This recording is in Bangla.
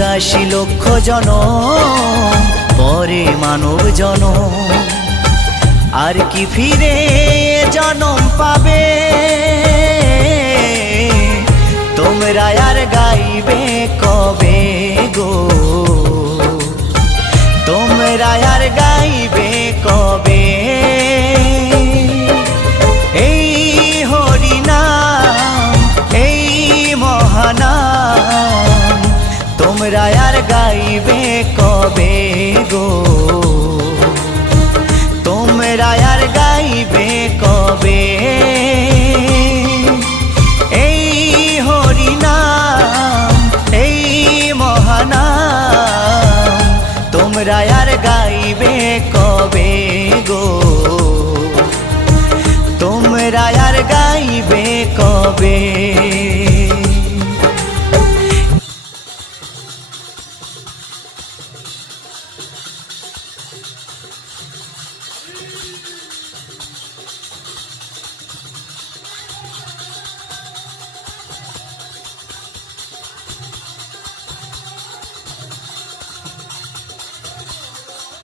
84 লক্ষ জনম পরে মানব জনম, আর কি ফিরে জনম পাবে? তোমরা আর গাইবে কবে গো? তোমরা আর গাইবে কবে? এই হরিনাম, এই মহানাম, তোমরা আর গাইবে কবে গো? তোমরা আর গাইবে কবে?